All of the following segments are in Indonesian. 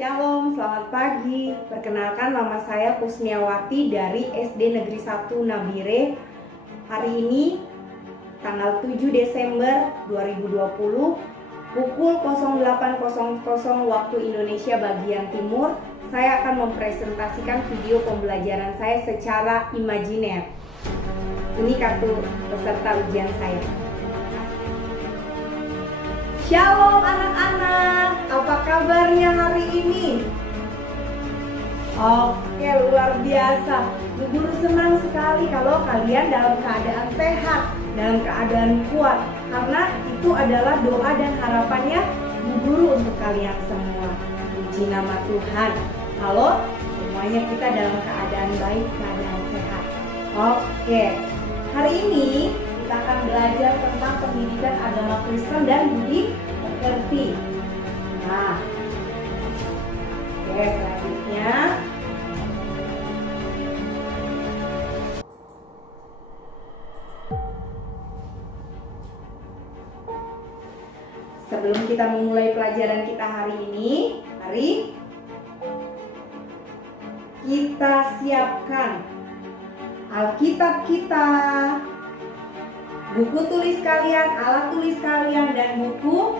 Shalom, selamat pagi. Perkenalkan, nama saya Kusniawati dari SD Negeri 1 Nabire. Hari ini tanggal 7 Desember 2020 pukul 08.00 waktu Indonesia bagian timur, saya akan mempresentasikan video pembelajaran saya secara imajiner. Ini kartu peserta ujian saya. Shalom anak-anak, apa kabarnya hari ini? Oke, luar biasa. Bu Guru senang sekali kalau kalian dalam keadaan sehat, dalam keadaan kuat, karena itu adalah doa dan harapannya Bu Guru untuk kalian semua. Puji nama Tuhan, kalau semuanya kita dalam keadaan baik, keadaan sehat. Oke, hari ini kita akan belajar tentang pendidikan agama Kristen dan budi pekerti. Nah, oke, selanjutnya sebelum kita memulai pelajaran kita hari ini, mari kita siapkan Alkitab kita, buku tulis kalian, alat tulis kalian, dan buku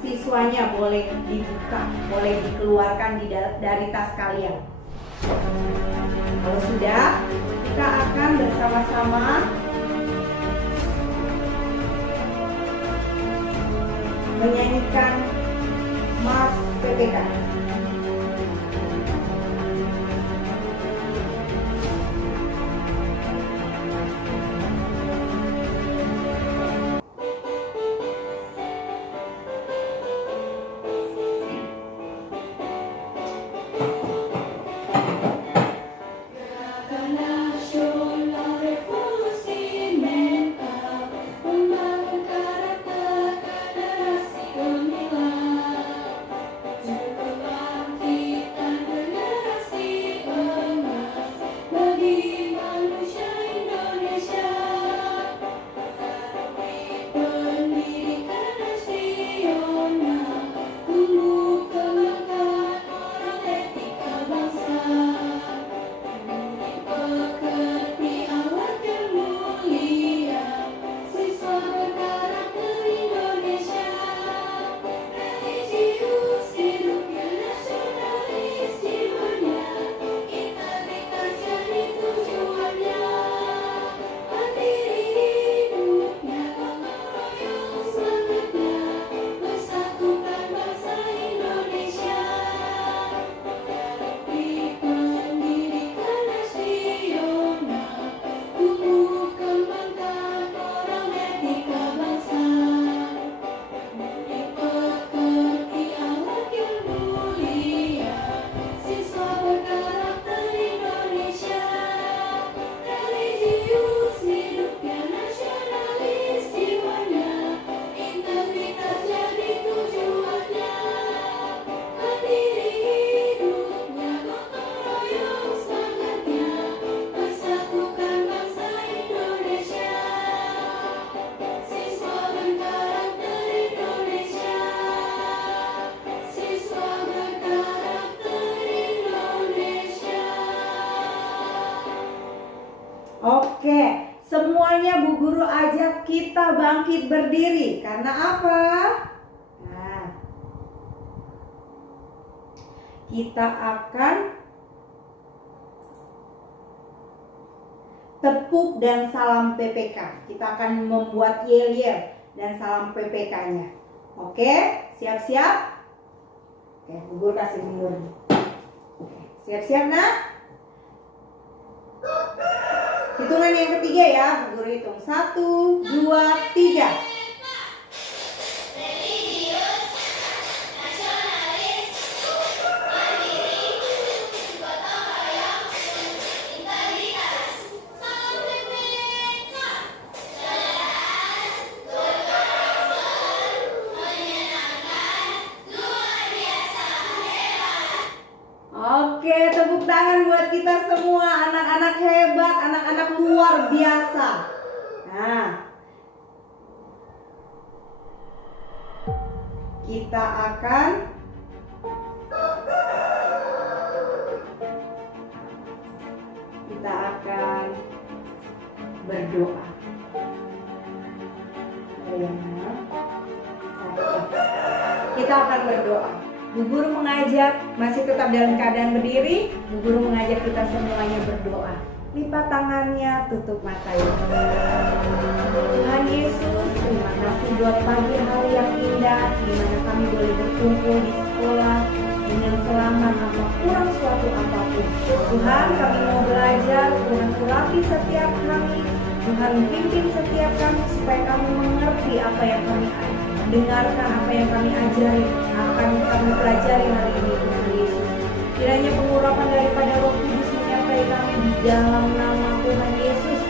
siswanya boleh dibuka, boleh dikeluarkan dari tas kalian. Kalau sudah, kita akan bersama-sama menyanyikan Mars PPK. Oke, semuanya Bu Guru ajak kita bangkit berdiri. Karena apa? Nah, kita akan tepuk dan salam PPK. Kita akan membuat yel-yel dan salam PPK-nya. Oke, siap-siap? Oke, Bu Guru kasih mundur. Siap-siap, nak? Hitungan yang ketiga ya, Bu Guru hitung 1, 2, 3. Oke, tepuk tangan buat kita semua, anak-anak hebat, anak-anak luar biasa. Nah, kita akan berdoa. Kita akan berdoa. Bu Guru mengajak, masih tetap dalam keadaan berdiri, Bu Guru mengajak kita semuanya berdoa. Lipat tangannya, tutup matanya. Tuhan Yesus, terima kasih buat pagi hari yang indah, di mana kami boleh berkumpul di sekolah dengan selamat tanpa kurang suatu apapun. Tuhan, kami mau belajar, Tuhan urapi setiap kami, Tuhan pimpin setiap kami supaya kami mengerti apa yang kami dengarkan, apa yang kami ajari, akan kami pelajari hari ini, Tuhan Yesus. Kiranya pengurapan daripada Roh Kudus menyertai kami di dalam nama Tuhan Yesus.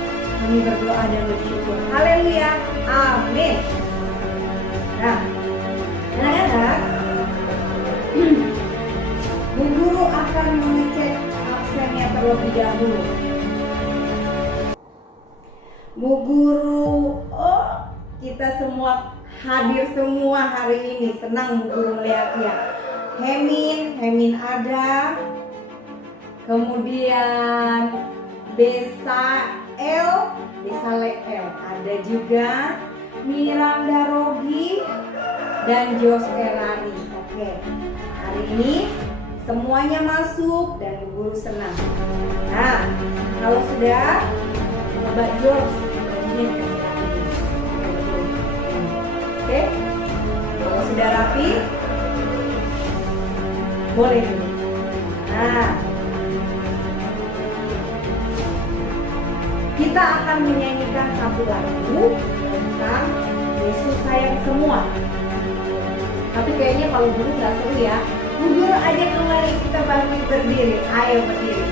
Kami berdoa dan bersyukur. Haleluya. Amin. Nah, anak-anak, Bu Guru akan mengecek absennya terlebih dahulu. Bu Guru, kita semua hadir semua hari ini. Senang Bu Guru melihatnya. Hemin ada. Kemudian Besaleel ada juga. Miranda Rogi dan Jos Elani. Oke. Hari ini semuanya masuk dan Bu Guru senang. Nah, kalau sudah, coba Jos bajunya dikasih rapi. Oke. Kalau sudah rapi, boleh dulu. Nah, kita akan menyanyikan satu lagu tentang Yesus sayang semua. Tapi kayaknya kalau guru nggak seru ya. Bu Guru ajak kembali kita bangkit berdiri. Ayo berdiri.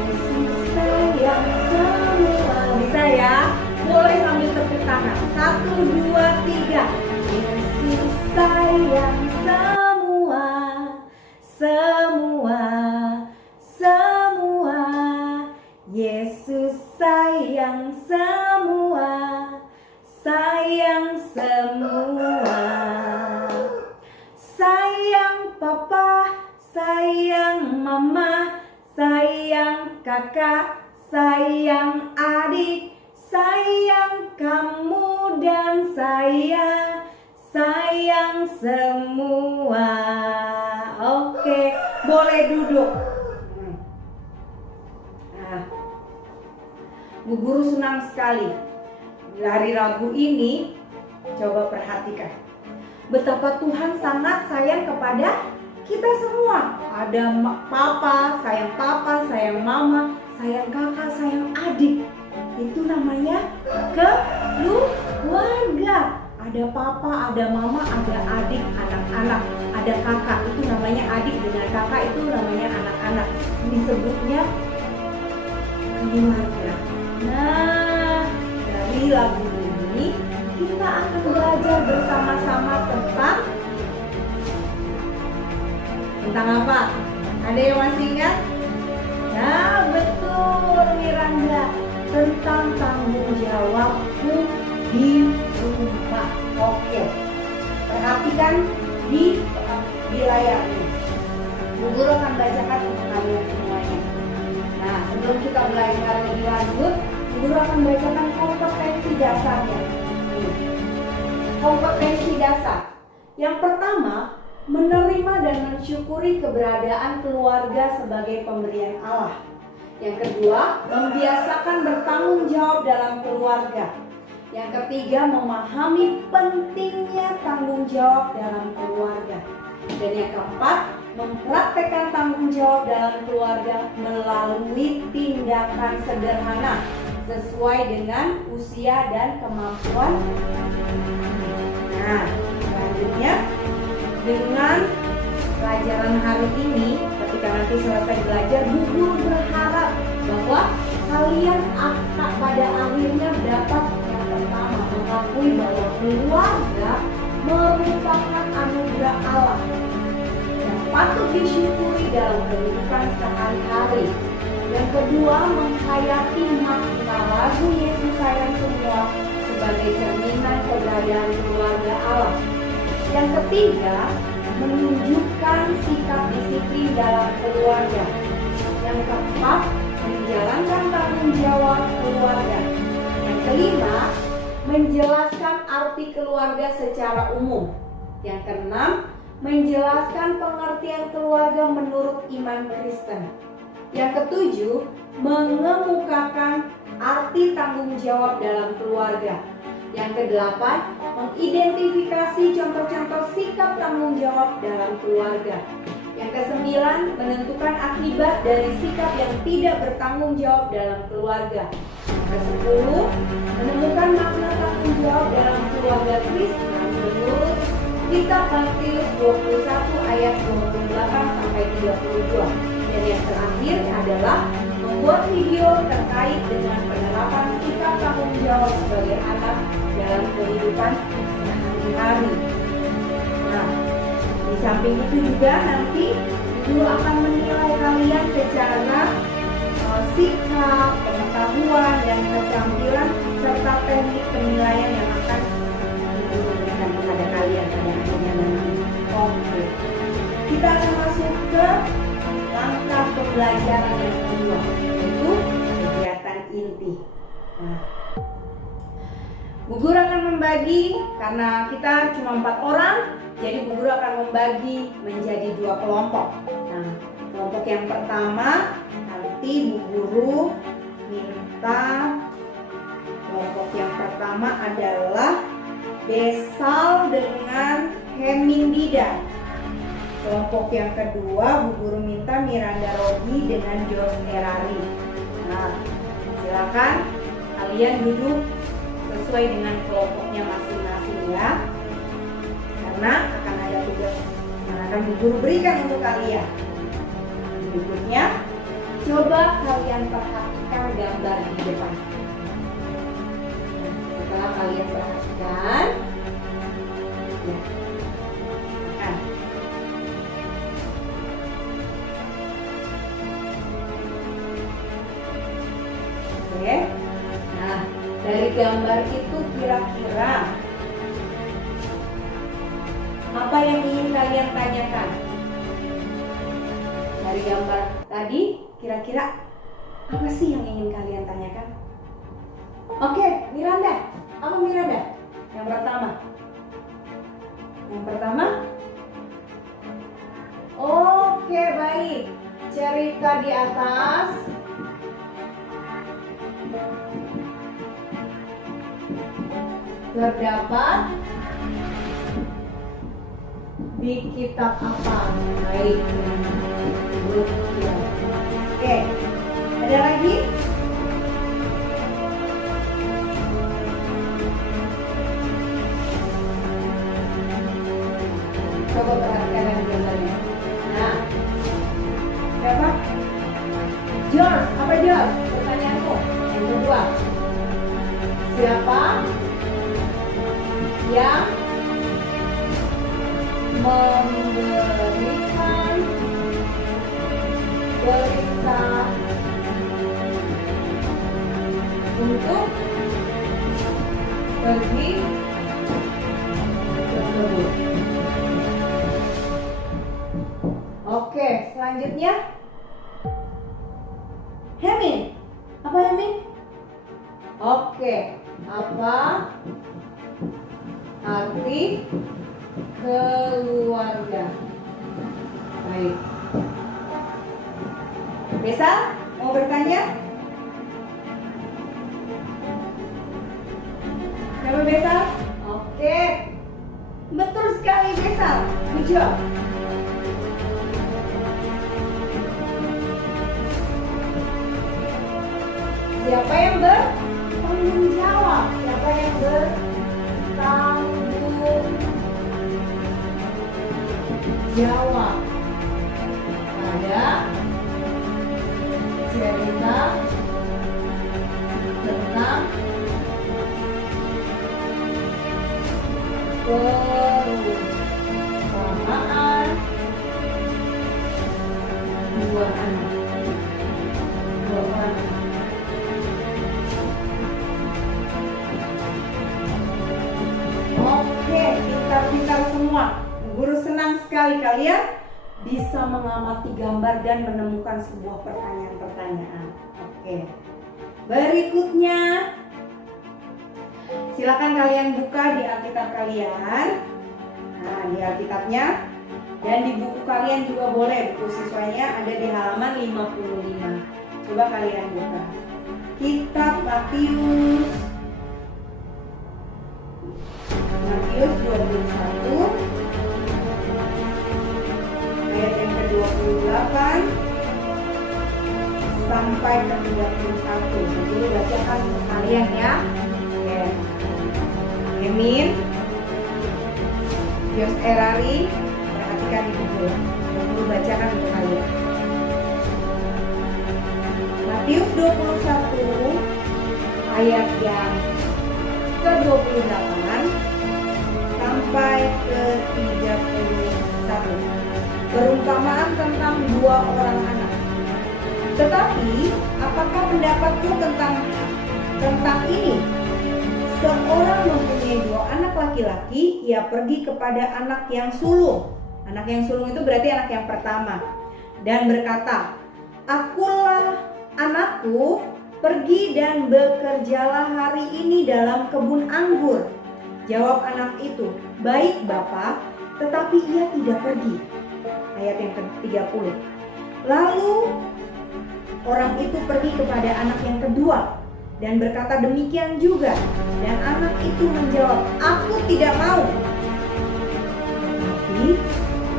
Yesus sayang semua. Bisa ya? Boleh sambil tepuk tangan. 1, 2, 3. Yesus sayang semua. Semua. Yesus sayang semua. Sayang semua. Sayang papa, sayang mama, sayang kakak, sayang adik, sayang kamu dan saya, sayang semua. Oke, boleh duduk. Nah, Bu Guru senang sekali. Hari Rabu ini, coba perhatikan betapa Tuhan sangat sayang kepada kita semua. Ada papa, sayang mama, sayang kakak, sayang adik. Itu namanya keluarga. Ada papa, ada mama, ada adik, anak-anak. Ada kakak, itu namanya adik, dengan kakak itu namanya anak-anak. Disebutnya keluarga. Nah, dari lagu ini kita akan belajar bersama-sama tentang apa? Ada yang masih ingat? Nah, betul Miranda, tentang tanggung jawabku di rumah. Oke, perhatikan di layar ini. Bu Guru akan bacakan untuk kalian semuanya. Nah, sebelum kita belajar lebih lanjut, Bu Guru akan bacakan kompetensi dasarnya. Kompetensi dasar. Yang pertama, menerima dan mensyukuri keberadaan keluarga sebagai pemberian Allah. Yang kedua, membiasakan bertanggung jawab dalam keluarga. Yang ketiga, memahami pentingnya tanggung jawab dalam keluarga. Dan yang keempat, mempraktekkan tanggung jawab dalam keluarga melalui tindakan sederhana sesuai dengan usia dan kemampuan. Nah, selanjutnya dengan pelajaran hari ini, ketika nanti selesai belajar, Bu Guru berharap bahwa kalian akan pada akhirnya dapat yang pertama mengakui bahwa keluarga merupakan anugerah Allah yang patut disyukuri dalam kehidupan sehari-hari. Yang kedua, menghayati makna lagu Yesus sayang semua sebagai cerminan keberadaan keluarga Allah. Yang ketiga, menunjukkan sikap disiplin dalam keluarga. Yang keempat, menjalankan tanggung jawab keluarga. Yang kelima, menjelaskan arti keluarga secara umum. Yang keenam, menjelaskan pengertian keluarga menurut iman Kristen. Yang ketujuh, mengemukakan arti tanggung jawab dalam keluarga. Yang kedelapan, mengidentifikasi contoh-contoh sikap tanggung jawab dalam keluarga. Yang kesembilan, menentukan akibat dari sikap yang tidak bertanggung jawab dalam keluarga. Yang kesepuluh, menemukan makna tanggung jawab dalam keluarga Kristen menurut Kitab Matius 21 ayat 28-32. Dan yang terakhir adalah membuat video terkait dengan penerapan sikap tanggung jawab sebagai anak dalam kehidupan sehari-hari. Nah, di samping itu juga nanti guru akan menilai kalian secara sikap, pengetahuan, dan keterampilan serta teknik penilaian yang akan guru berikan kepada kalian pada akhirnya nanti. Oke, kita akan masuk ke langkah pembelajaran yang kedua, yaitu kegiatan inti. Nah, Bu Guru akan membagi, karena kita cuma 4 orang, jadi Bu Guru akan membagi menjadi 2 kelompok. Nah, kelompok yang pertama nanti Bu Guru minta kelompok yang pertama adalah Besal dengan Hemindida. Kelompok yang kedua Bu Guru minta Miranda Rogi dengan Jos Erari. Nah, silakan kalian duduk sesuai dengan kelompoknya masing-masing ya, karena akan ada tugas yang akan Bu Guru berikan untuk kalian. Berikutnya, coba kalian perhatikan gambar di depan. Setelah kalian perhatikan, ya, akan oke. Nah, dari gambar itu kira-kira apa yang ingin kalian tanyakan? Dari gambar tadi kira-kira apa sih yang ingin kalian tanyakan? Oke, Miranda. Apa Miranda? Yang pertama. Yang pertama? Oke, baik. Cerita di atas terdapat di kitab apa? Baik. Oke. Ada lagi? Coba perhatikan gambarnya. Nah, siapa? George. Apa George? Pertanyaanku. Yang kedua. Siapa yang memberikan berita untuk pergi tersebut? Oke, selanjutnya Hemin. Apa Hemin? Oke, apa arti keluarga? Baik. Besal, mau bertanya? Siapa Besal? Oke. Betul sekali Besal. Good job. Siapa yang bertanggung jawab? Siapa yang bertanggung jawab pada cerita tentang perumpamaan dua anak? Oke, pintar-pintar semua. Guru senang sekali kalian bisa mengamati gambar dan menemukan sebuah pertanyaan-pertanyaan. Oke. Berikutnya silakan kalian buka di Alkitab kalian. Nah, di Alkitabnya dan di buku kalian juga boleh, buku siswanya ada di halaman 55. Coba kalian buka. Kitab Matius 21 ayat yang ke-28 sampai ke-31. Jadi bacakan untuk kalian ya. Oke. Emin, Jos Erari, perhatikan itu dulu. Lalu bacakan untuk kalian. Matius 21 ayat yang ke-28 sampai ke-31. Perumpamaan tentang dua orang anak. Tetapi apakah pendapatku tentang ini? Seorang mempunyai dua anak laki-laki, ia pergi kepada anak yang sulung. Anak yang sulung itu berarti anak yang pertama. Dan berkata, "Akulah anakku, pergi dan bekerjalah hari ini dalam kebun anggur." Jawab anak itu, "Baik Bapa," tetapi ia tidak pergi. Ayat yang ke-30. Lalu orang itu pergi kepada anak yang kedua dan berkata demikian juga. Dan anak itu menjawab, "Aku tidak mau." Tetapi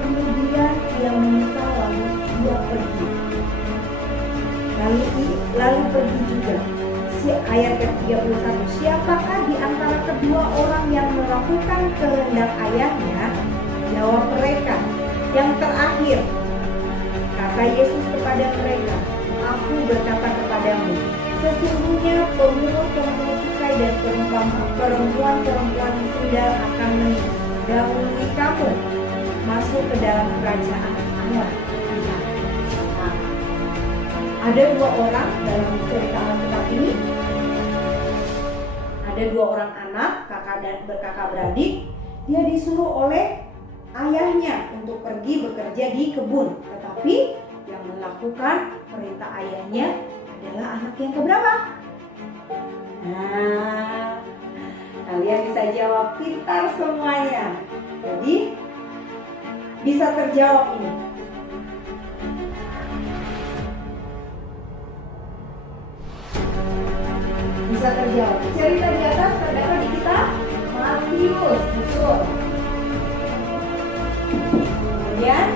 kemudian ia menyesal lalu ia pergi. Lalu pergi juga. Ayat ke-31. Siapakah di antara kedua orang yang melakukan kehendak ayahnya? Jawab mereka, "Yang terakhir." Kata Yesus kepada mereka, "Aku berkata kepadamu, sesungguhnya pemungut-pemungut cukai dan perempuan-perempuan sundal akan mendahului kamu masuk ke dalam kerajaan Allah." Nah, ada dua orang dalam cerita Alkitab ini. Ada dua orang anak, kakak dan berkakak beradik. Dia disuruh oleh ayahnya untuk pergi bekerja di kebun, tetapi yang melakukan perintah ayahnya adalah anak yang keberapa? Nah, kalian bisa jawab pintar semuanya. Jadi bisa terjawab ini. Bisa terjawab. Cerita di atas terdapat di kitab Matius, betul. Kemudian,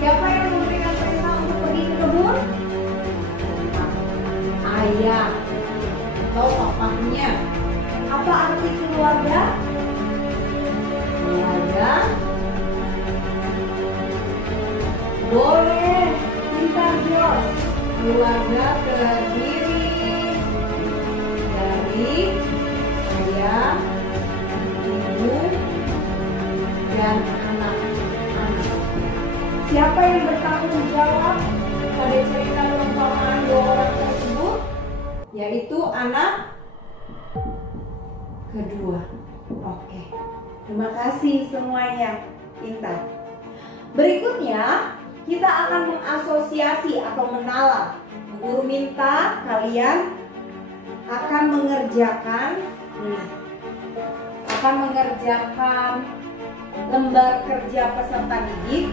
siapa yang memberikan perintah untuk pergi ke kebun? Ayah atau papahnya. Apa arti keluarga? Keluarga boleh pintar George. Keluarga terdiri dari ayah, ibu, dan anak-anak. Siapa yang bertanggung jawab pada cerita perumpamaan dua orang tersebut? Yaitu anak kedua. Oke, terima kasih semuanya, pintar. Berikutnya kita akan mengasosiasi atau menalar. Guru minta kalian akan mengerjakan lembar kerja peserta didik.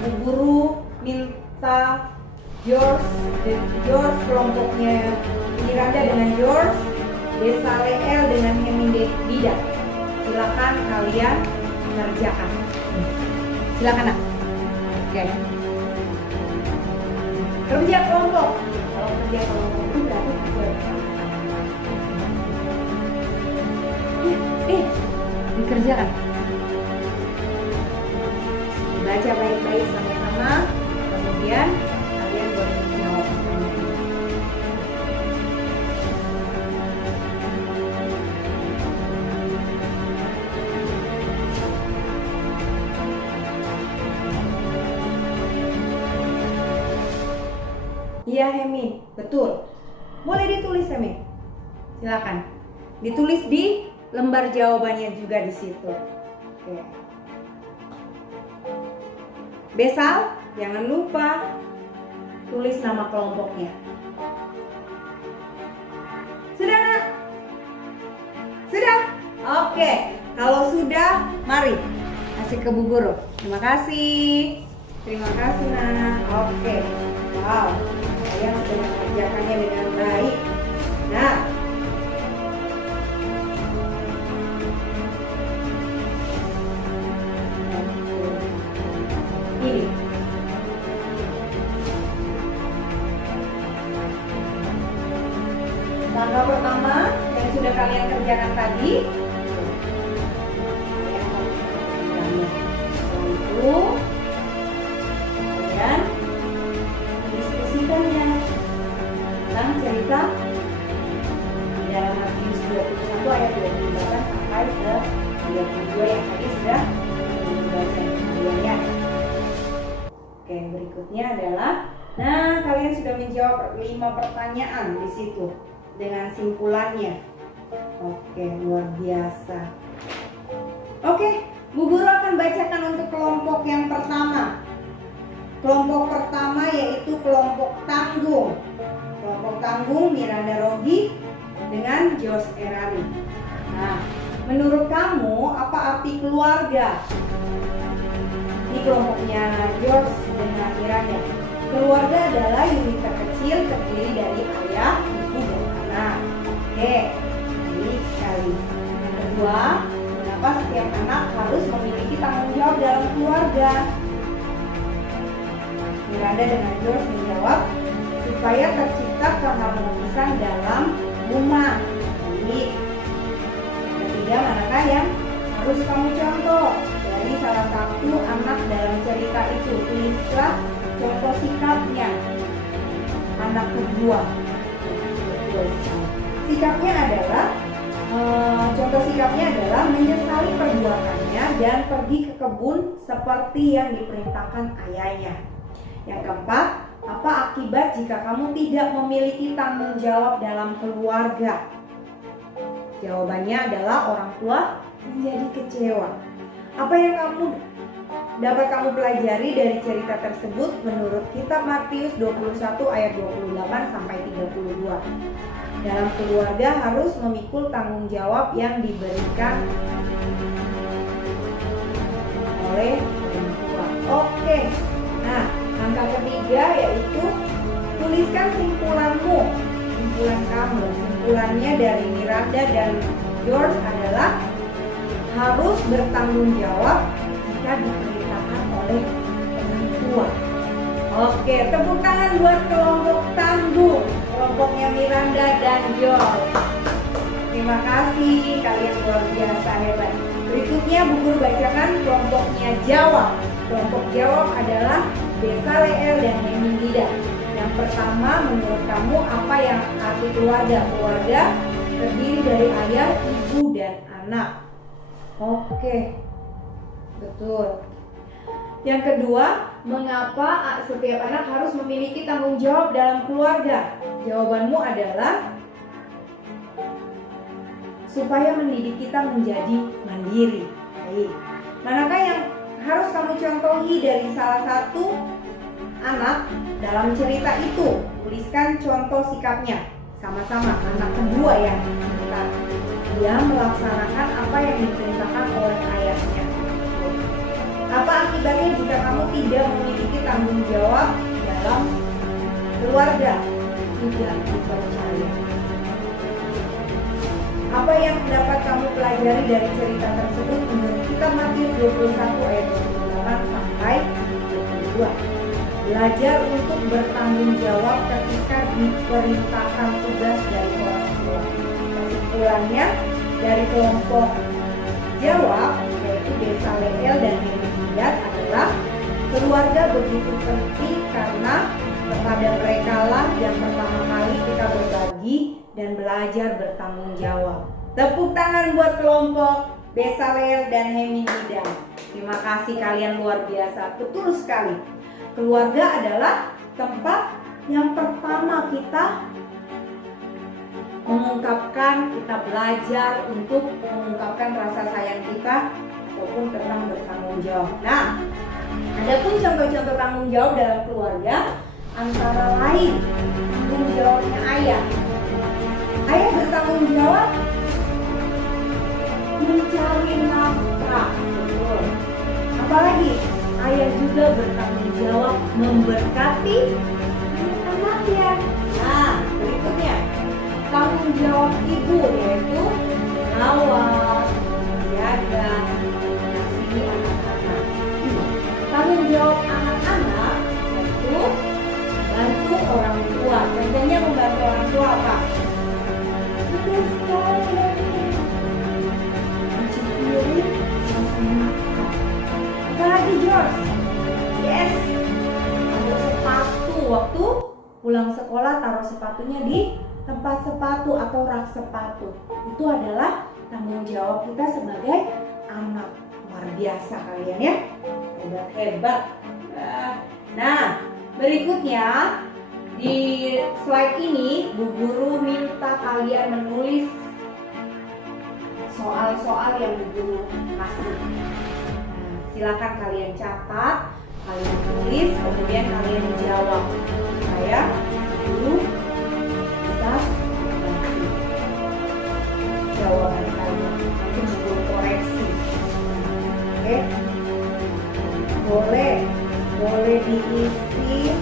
Bu guru minta George kelompoknya Miranda dengan George, Desaleel dengan Heminde Bida. Silakan kalian mengerjakan. Silakan nak. Oke. Kerja kelompok. Kalau kerja kelompok itu berarti kerja bersama. Dikerjakan. Baca baik-baik sama-sama. Kemudian kalian boleh menjawab pertanyaan. Iya Hemi, betul. Boleh ditulis Hemi. Silakan. Ditulis di lembar jawabannya juga di situ. Oke. Besal, jangan lupa tulis nama kelompoknya. Sudah nak? Sudah? Oke. Kalau sudah, mari kasih ke Bu Guru. Terima kasih. Terima kasih, Nak. Oke. Wow. Kalian sudah mengerjakannya dengan baik. Nah, ini. Langkah pertama yang sudah kalian kerjakan tadi, itu kalian mendiskusikannya tentang cerita di dalam Matius 21 ayat 28 sampai ke 32 yang tadi sudah dibaca kemudiannya. Oke, berikutnya adalah, nah kalian sudah menjawab 5 pertanyaan di situ dengan simpulannya. Oke, luar biasa. Oke, Bu Guru akan bacakan untuk kelompok yang pertama. Kelompok pertama yaitu kelompok tanggung. Kelompok tanggung Miranda Rogi dengan Josh Erari. Nah, menurut kamu apa arti keluarga? Ini kelompoknya Josh dengan Miranda. Keluarga adalah unit terkecil terdiri dari ayah, ibu, dan anak. Oke, baik sekali. Yang kedua, kenapa setiap anak harus memiliki tanggung jawab dalam keluarga? Miranda dengan George menjawab, supaya tercipta keharmonisan dalam rumah. Baik. Yang ketiga, manakah yang harus kamu contoh dari salah satu anak dalam cerita itu? Tulislah contoh sikapnya. Anak kedua. Sikapnya adalah contoh sikapnya adalah menyesali perbuatannya dan pergi ke kebun seperti yang diperintahkan ayahnya. Yang keempat, apa akibat jika kamu tidak memiliki tanggung jawab dalam keluarga? Jawabannya adalah orang tua menjadi kecewa. Apa yang dapat kamu pelajari dari cerita tersebut menurut kitab Matius 21 ayat 28 sampai 32? Dalam keluarga harus memikul tanggung jawab yang diberikan oleh orang tua. Oke. Nah, langkah ketiga yaitu tuliskan simpulanmu. Simpulan kamu. Simpulannya dari Miranda dan George adalah harus bertanggung jawab jika diperintahkan oleh orang tua. Oke, tepuk tangan buat kelompok tanggung, kelompoknya Miranda dan George. Terima kasih, kalian luar biasa hebat. Berikutnya Bu Guru bacakan kelompoknya jawab. Kelompok jawab adalah Besaleel dan Hemindida. Yang pertama, menurut kamu apa yang arti keluarga? Keluarga terdiri dari ayah, ibu, dan anak. Oke, betul. Yang kedua, mengapa setiap anak harus memiliki tanggung jawab dalam keluarga? Jawabanmu adalah supaya mendidik kita menjadi mandiri. Baik. Manakah yang harus kamu contohi dari salah satu anak dalam cerita itu? Tuliskan contoh sikapnya. Sama-sama, anak kedua ya. Dia melaksanakan apa yang diperintahkan oleh ayahnya. Apa akibatnya jika kamu tidak memiliki tanggung jawab dalam keluarga? Tidak dipercaya. Apa yang dapat kamu pelajari dari cerita tersebut menurut kitab Matius 21 ayat 28 sampai 22? Belajar untuk bertanggung jawab ketika diperintahkan tugas dari orang tua. Kesimpulannya dari kelompok jawab yaitu Besaleel dan Hemindida adalah keluarga begitu penting karena kepada mereka lah yang pertama kali kita berbagi dan belajar bertanggung jawab. Tepuk tangan buat kelompok Besaleel dan Hemindida. Terima kasih, kalian luar biasa. Betul sekali. Keluarga adalah tempat yang pertama kita mengungkapkan, kita belajar untuk mengungkapkan rasa sayang kita ataupun tentang bertanggung jawab. Nah, ada pun contoh-contoh tanggung jawab dalam keluarga antara lain tanggung jawabnya ayah. Ayah bertanggung jawab mencari nafkah. Betul. Apalagi ayah juga bertanggung jawab memberkati anak-anaknya. Nah, berikutnya tanggung jawab ibu yaitu merawat, menjaga, mengasihi anak-anak. Tanggung jawab anak-anak yaitu bantu orang tua. Contohnya membantu orang tua apa? Betul sekali. Cuci piring, selesai makan. Apalagi George? Yes. Taruh sepatu waktu pulang sekolah, taruh sepatunya di tempat sepatu atau rak sepatu. Itu adalah tanggung jawab kita sebagai anak. Luar biasa kalian ya. Hebat. Nah, berikutnya di slide ini Bu Guru minta kalian menulis soal-soal yang Bu Guru kasih. Nah, silakan kalian catat, kalian tulis, kemudian kalian jawab supaya guru bisa bantu jawaban kalian. Nanti Bu Guru koreksi. Oke? Boleh diisi.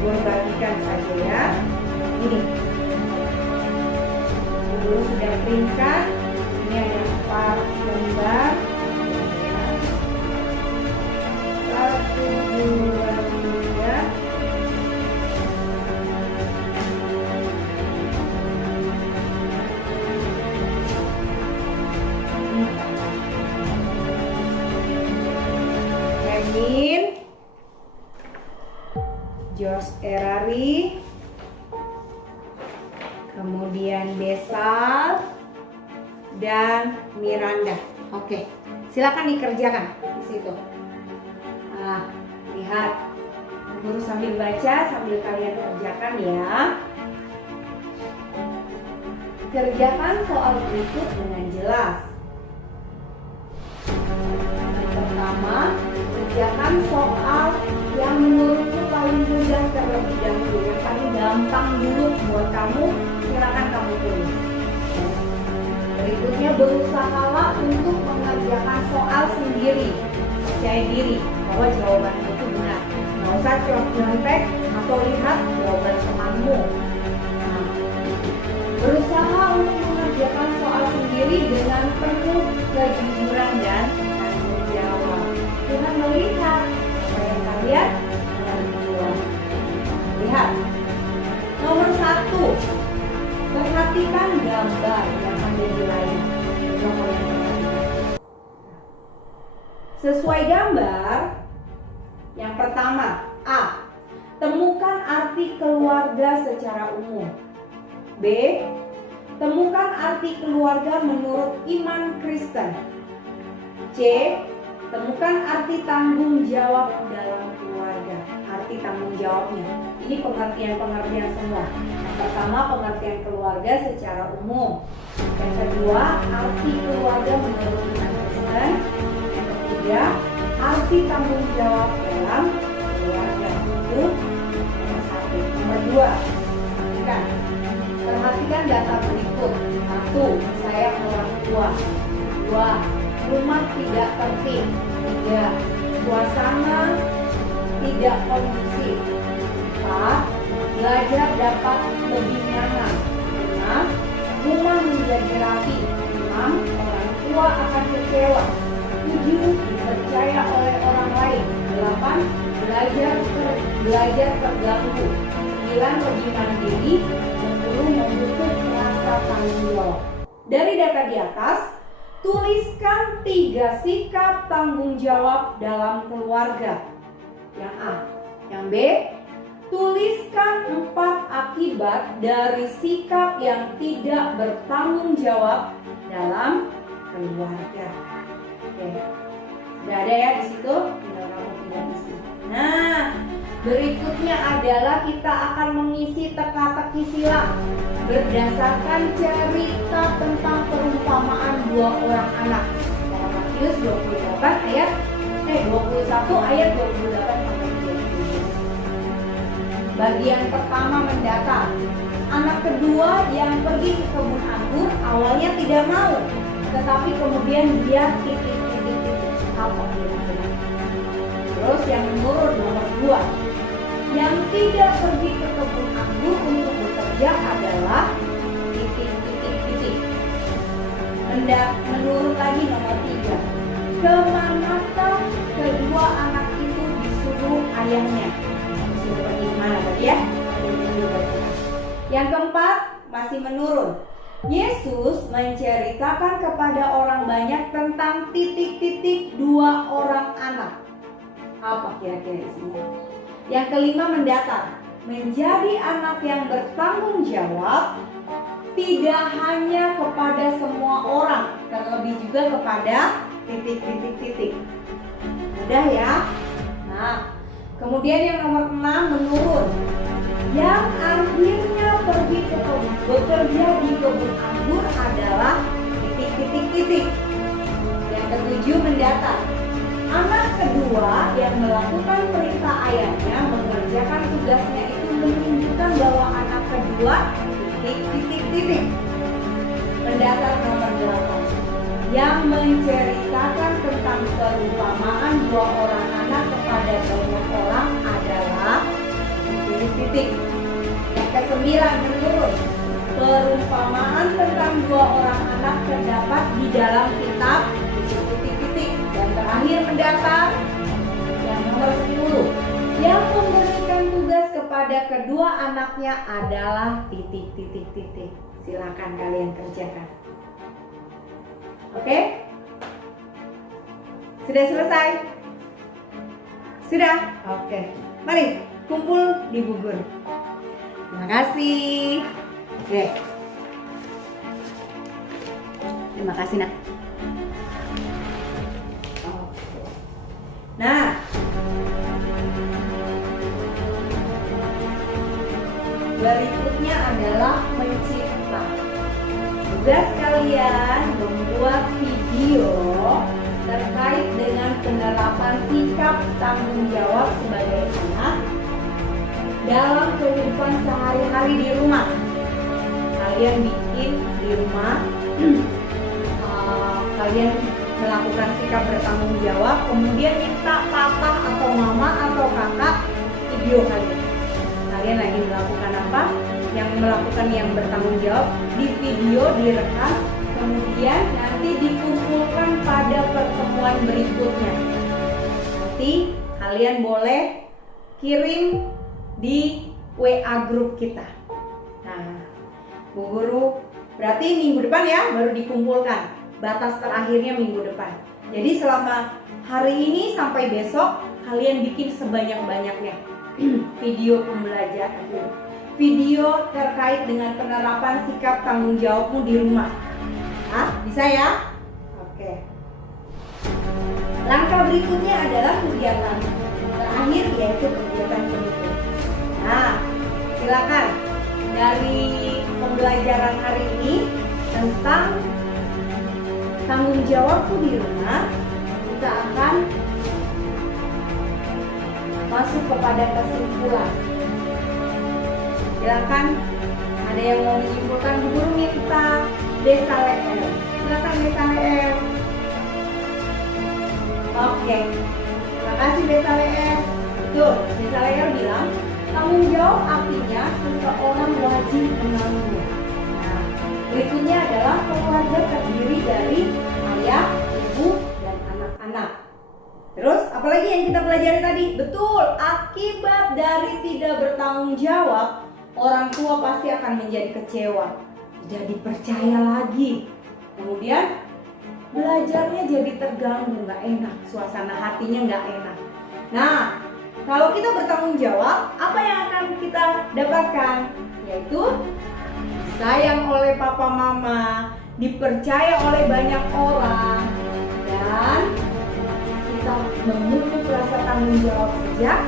Guru bagikan saja ya. Ini Guru sudah printkan. Ini ada 4 lembar. 1, 2, 3. Emin, George Erari, kemudian Desal, dan Miranda. Oke, silakan dikerjakan di situ. Nah, lihat, guru sambil baca, sambil kalian kerjakan ya. Kerjakan soal berikut dengan jelas. Yang pertama, kerjakan soal yang menurutmu paling mudah terlebih dahulu, yang paling gampang dulu buat kamu, silakan kamu tulis. Berikutnya, berusahalah untuk mengerjakan soal sendiri. Percaya diri bahwa jawaban itu benar. Nggak usah nyontek atau lihat jawaban temanmu. Nah, berusaha untuk mengerjakan soal sendiri dengan penuh kejujuran dan tanggung jawab. Dengan melihat apa yang kalian lakukan. Lihat. Nomor 1. Perhatikan gambar yang ada di layar. Sesuai gambar, yang pertama, A. Temukan arti keluarga secara umum. B. Temukan arti keluarga menurut iman Kristen. C. Temukan arti tanggung jawab dalam keluarga. Arti tanggung jawabnya. Ini pengertian-pengertian semua. Yang pertama, pengertian keluarga secara umum. Yang kedua, arti keluarga menurut iman Kristen. Yang ketiga, arti tanggung jawab dalam keluarga. Itu nomor 1. Nomor 2, perhatikan data berikut. 1. Sayang orang tua. 2. Rumah tidak tertib. 3. Suasana tidak kondusif. 4. Belajar dapat lebih nyaman. 5. Rumah menjadi rapi. 6. Orang tua akan kecewa. 7. Dipercaya oleh orang lain. 8. Belajar terganggu. 9. Lebih mandiri. 10. Membutuhkan rasa tanggung jawab. Dari data di atas, tuliskan 3 sikap tanggung jawab dalam keluarga. Yang A. Yang B, tuliskan 4 akibat dari sikap yang tidak bertanggung jawab dalam keluarga. Oke, sudah ada ya di situ. Tinggal kamu tinggal isi. Nah, berikutnya adalah kita akan mengisi teka-teki silang berdasarkan cerita tentang perumpamaan 2 orang anak. Matius 21 ayat 28 sampai 30. Bagian pertama mendatang. Anak kedua yang pergi ke kebun anggur awalnya tidak mau, tetapi kemudian dia titik. Apa kira-kira? Terus yang menurun nomor 2, yang tidak pergi ke kebun anggur untuk bekerja adalah titik. Menurun lagi nomor 3, kemanakah kedua anak itu disuruh ayahnya? Disuruh pergi kemana tadi ya? Yang keempat masih menurun. Yesus menceritakan kepada orang banyak tentang titik 2 orang anak. Apa kira-kira isinya? Yang kelima mendatar. Menjadi anak yang bertanggung jawab tidak hanya kepada semua orang, terlebih juga kepada titik. Mudah ya? Nah, kemudian yang nomor 6 menurun. Yang akhirnya pergi ke bekerja di kebun anggur adalah titik. Yang ketujuh mendatar. Anak kedua yang melakukan perintah ayahnya mengerjakan tugasnya itu menunjukkan bahwa anak kedua titik. Mendatar nomor 8 yang menceritakan tentang perumpamaan 2 orang anak kepada banyak orang adalah titik. Yang ke-9 menurun. Perumpamaan tentang 2 orang anak terdapat di dalam kitab titik. Dan terakhir mendatar yang nomor 10 yang memberikan tugas kepada kedua anaknya adalah titik. Silakan kalian kerjakan. Oke? Sudah selesai? Sudah? Oke. Mari kumpul di bubur. Terima kasih. Oke. Terima kasih nak. Nah, berikutnya adalah mencipta. Tugas kalian membuat video terkait dengan penerapan sikap tanggung jawab sebagai anak dalam kehidupan sehari-hari di rumah. Kalian bikin di rumah, kalian melakukan sikap bertanggung jawab, kemudian minta papa atau mama atau kakak video kalian. Kalian lagi melakukan apa? Yang melakukan yang bertanggung jawab di video, direkam, kemudian nanti dikumpulkan pada pertemuan berikutnya. Nanti kalian boleh kirim di WA grup kita. Nah, Bu Guru berarti minggu depan ya baru dikumpulkan. Batas terakhirnya minggu depan. Jadi selama hari ini sampai besok kalian bikin sebanyak-banyaknya video pembelajaran, video terkait dengan penerapan sikap tanggung jawabmu di rumah. Bisa ya? Oke. Langkah berikutnya adalah kegiatan terakhir, yaitu kegiatan penutup. Nah, silakan dari pembelajaran hari ini tentang tanggung jawabku di rumah, kita akan masuk kepada kesimpulan. Silakan, ada yang mau menyimpulkan? Bu Guru minta Desa Leer. Silakan Desa Leer. Oke, terima kasih Desa Leer. Tuh, Desa Leer bilang tanggung jawab artinya seseorang wajib menanggung. Nah, berikutnya adalah keluarga terdiri dari ayah, ibu, dan anak-anak. Terus apalagi yang kita pelajari tadi? Betul, akibat dari tidak bertanggung jawab, orang tua pasti akan menjadi kecewa, tidak dipercaya lagi. Kemudian belajarnya jadi terganggu, nggak enak, suasana hatinya nggak enak. Nah, kalau kita bertanggung jawab, apa yang akan kita dapatkan? Yaitu disayang oleh papa mama, dipercaya oleh banyak orang, dan kita memupuk rasa tanggung jawab sejak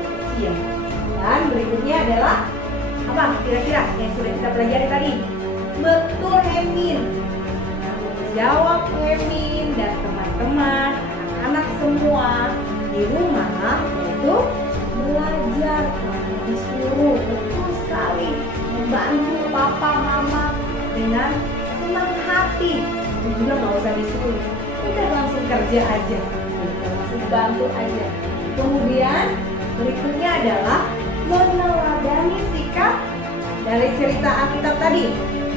kecil. Dan berikutnya adalah apa kira-kira yang sudah kita pelajari tadi? Betul, Hemin. Tanggung jawab Hemin dan teman-teman, anak-anak semua di rumah yaitu belajar, disuruh, betul sekali, membantu papa mama dengan senang hati, juga nggak usah disuruh, udah langsung kerja aja, langsung bantu aja. Kemudian berikutnya adalah meneladani sikap. Dari cerita Alkitab tadi,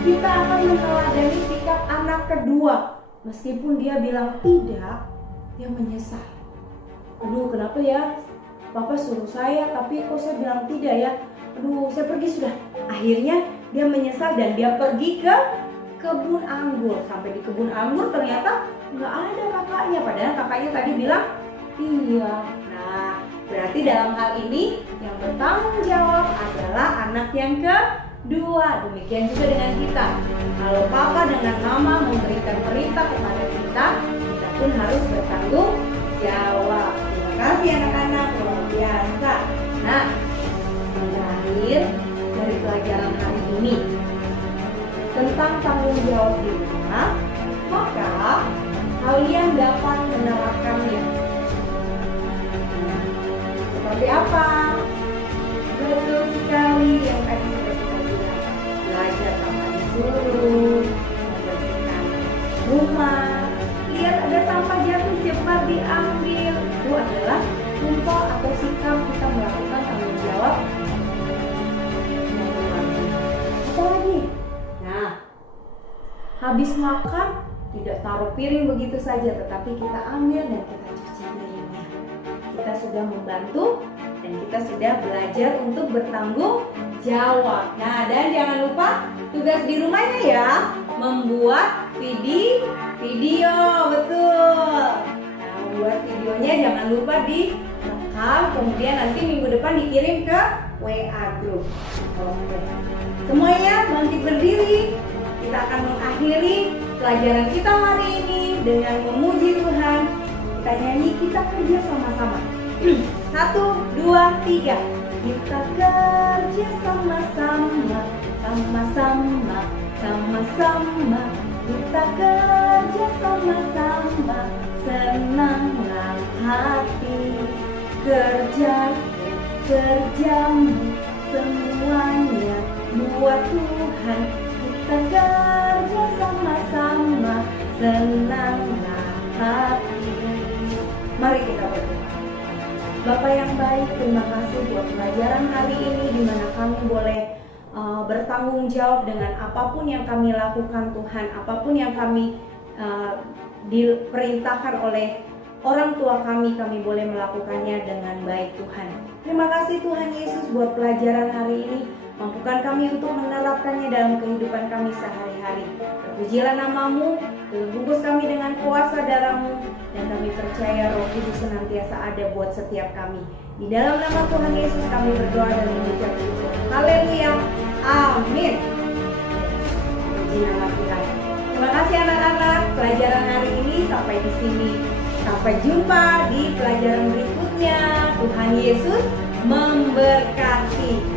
kita akan meneladani sikap anak kedua. Meskipun dia bilang tidak, dia menyesal. Aduh, kenapa ya Papa suruh saya, tapi kok saya bilang tidak ya? Aduh, saya pergi sudah. Akhirnya dia menyesal dan dia pergi ke kebun anggur. Sampai di kebun anggur ternyata nggak ada kakaknya, padahal kakaknya tadi bilang iya. Nah, berarti dalam hal ini yang bertanggung jawab adalah anak yang kedua. Demikian juga dengan kita. Kalau Papa dengan Mama memberikan perintah kepada kita, kita pun harus bertanggung jawab. Terima kasih anak-anak, luar biasa. Nah, yang terakhir dari pelajaran hari ini tentang tanggung jawab di rumah, maka kalian dapat menerapkannya. Seperti apa? Betul sekali yang tadi sudah kita bilang. Belajar tanpa disuruh, membersihkan rumah. Lihat ada sampah jatuh, cepat diambil. Itu adalah contoh atau sikap kita melakukan tanggung jawab. Apa lagi? Nah, habis makan tidak taruh piring begitu saja, tetapi kita ambil dan kita cuci piringnya. Kita sudah membantu dan kita sudah belajar untuk bertanggung jawab. Nah, dan jangan lupa tugas di rumahnya ya, membuat video, betul. Nah, membuat videonya jangan lupa direkam, kemudian nanti minggu depan dikirim ke WA group. Oke. Semuanya bangkit berdiri. Kita akan mengakhiri pelajaran kita hari ini dengan memuji Tuhan. Kita nyanyi, kita kerja sama-sama. 1, 2, 3. Kita kerja sama-sama, sama-sama, sama-sama. Kita kerja sama-sama, senanglah hati. Kerjamu semuanya buat Tuhan. Kita kerja sama-sama, senanglah hati. Mari kita berdoa. Bapa yang baik, terima kasih buat pelajaran hari ini di mana kami boleh bertanggung jawab dengan apapun yang kami lakukan Tuhan, apapun yang kami diperintahkan oleh orang tua kami boleh melakukannya dengan baik Tuhan. Terima kasih Tuhan Yesus buat pelajaran hari ini. Mampukan kami untuk menerapkannya dalam kehidupan kami sehari-hari. Terpujilah nama-Mu, terbungkus kami dengan kuasa darah-Mu, dan kami percaya Roh Kudus senantiasa ada buat setiap kami. Di dalam nama Tuhan Yesus kami berdoa dan mengucap syukur. Haleluya. Amin. Puji nama Tuhan. Terima kasih anak-anak. Pelajaran hari ini sampai di sini. Sampai jumpa di pelajaran berikutnya. Tuhan Yesus memberkati.